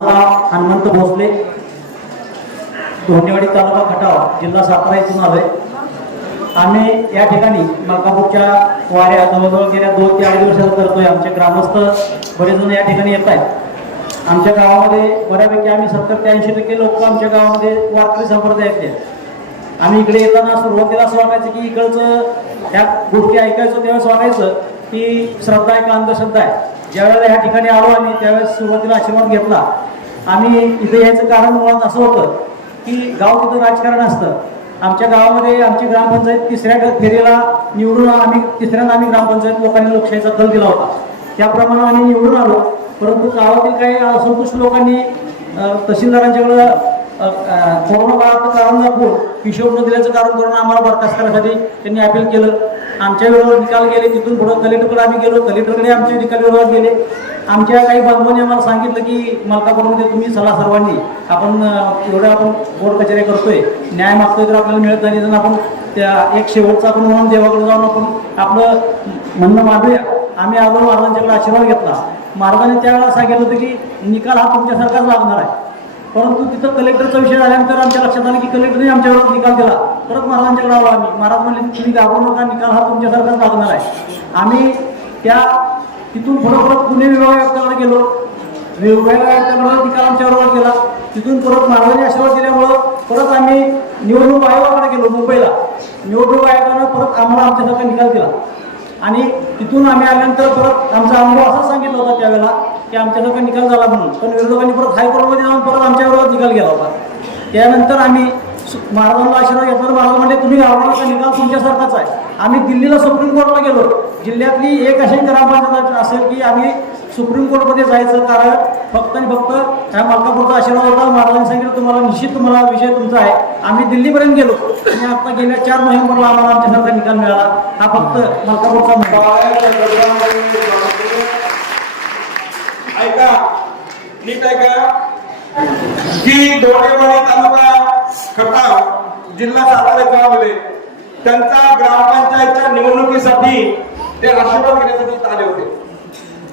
हनुमंत भोसले, धोंडेवाडी तालुका खटाव, जिल्हा सातारा इथून आलोय. आम्ही या ठिकाणी मलकापूरच्या वाऱ्या जवळजवळ गेल्या 2 ते 8 दिवसात करतोय. आमचे ग्रामस्थ बरेच जण या ठिकाणी येत आहेत. आमच्या गावामध्ये बऱ्यापैकी आम्ही 70 ते 80% लोक आमच्या गावामध्ये वारकरी संप्रदायातले आहेत. आम्ही इकडे येताना सुरुवातीला असं वाटायचं की इकडचं ह्या गोष्टी ऐकायचो त्यावेळेस वाटायचं की श्रद्धा आहे का अंधश्रद्धा आहे. ज्यावेळेला ह्या ठिकाणी आलो आम्ही त्यावेळेस सुरुवातीला आशीर्वाद घेतला. आम्ही इथे यायचं कारण मुळात असं होतं की गाव तिथं राजकारण असतं. आमच्या गावामध्ये आमची ग्रामपंचायत 3ऱ्या फेरीला निवडून तिसऱ्यांदा आम्ही ग्रामपंचायत लोकांनी लोकशाहीचा कल दिला होता. त्याप्रमाणे आम्ही निवडून आलो. परंतु गावातील काही असंतुष्ट लोकांनी तहसीलदारांच्याकडे कोरोना काळात कारण दाखवून हिशोब न दिल्याचं कारण करून आम्हाला बरखास्त करण्यासाठी त्यांनी अपील केलं. आमच्या विरोधात निकाल गेले. तिथून पुढं कलेक्टरकडे आम्ही गेलो. कलेक्टरकडे आमचे निकाल विरोधात गेले. आमच्या काही बांधवांनी आम्हाला सांगितलं की मलकापूरमध्ये तुम्ही चला सर्वांनी, आपण एवढ्या आपण कोर्ट कचेऱ्या करतोय, न्याय मागतोय, तर आपल्याला मिळत नाही, तर आपण त्या एक शेवटचा आपण म्हणून देवाकडे जाऊन आपण आपलं म्हणणं मांडूया. आम्ही आलो, महाराजांच्याकडे आशीर्वाद घेतला. महाराजांनी त्यावेळेला सांगितलं होतं की निकाल हा तुमच्यासारखाच लागणार आहे. परंतु तिथं कलेक्टरचा विषय झाल्यानंतर आमच्या लक्षात आलं की कलेक्टरने आमच्यावर निकाल दिला. परत महाराजांच्याकडे आलो आम्ही. महाराज म्हणले तुम्ही घाबरू नका, निकाल हा तुमच्यासारखाच लागणार आहे. आम्ही तिथून पुढे पुणे विभाग आयुक्ताकडे गेलो. विभाग आयुक्ताकडे निकाल आमच्याबरोबर गेला. तिथून परत महाराजांनी आशीर्वाद दिल्यामुळं परत आम्ही निवडणूक आयोगाकडे गेलो मुंबईला. निवडणूक आयोगानं परत आम्हाला आमच्यासारखा निकाल दिला. आणि तिथून आम्ही आल्यानंतर परत आमचा अनुभव असा सांगितला होता त्यावेळेला की आमच्यासारखा निकाल झाला म्हणून. पण विरोधकांनी परत हायकोर्टमध्ये जाऊन परत आमच्याबरोबर निकाल गेला होता. त्यानंतर आम्ही महाराजांना आशीर्वाद घेतला. महाराज म्हणजे तुम्ही गावाचा निकाल तुमच्यासारखाच आहे. आम्ही दिल्लीला सुप्रीम कोर्टला गेलो. जिल्ह्यातली एक अशी ग्रामपंचायत असेल की आम्ही सुप्रीम कोर्टमध्ये जायचं कारण फक्त आणि फक्त ह्या मलकापूरचा आशीर्वाद होता. महाराजांनी सांगितलं तुम्हाला निश्चित तुम्हाला विषय तुमचा आहे. आम्ही दिल्लीपर्यंत गेलो आणि आता गेल्या 4 नोव्हेंबरला आम्हाला आमच्यासारखा निकाल मिळाला. हा फक्त मलकापूरचा मुद्दा. ऐका, नीट ऐका की धोंडेवाडी तालुका खटाव, जिल्हा सातारा गावामध्ये त्यांचा ग्रामपंचायतच्या निवडणुकीसाठी ते आशीर्वाद घेण्यासाठी आले होते.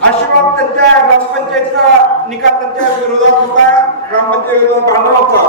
आशीर्वाद त्यांच्या ग्रामपंचायतचा निकाल त्यांच्या विरोधात होता. ग्रामपंचायत विरोधात भांडण होता.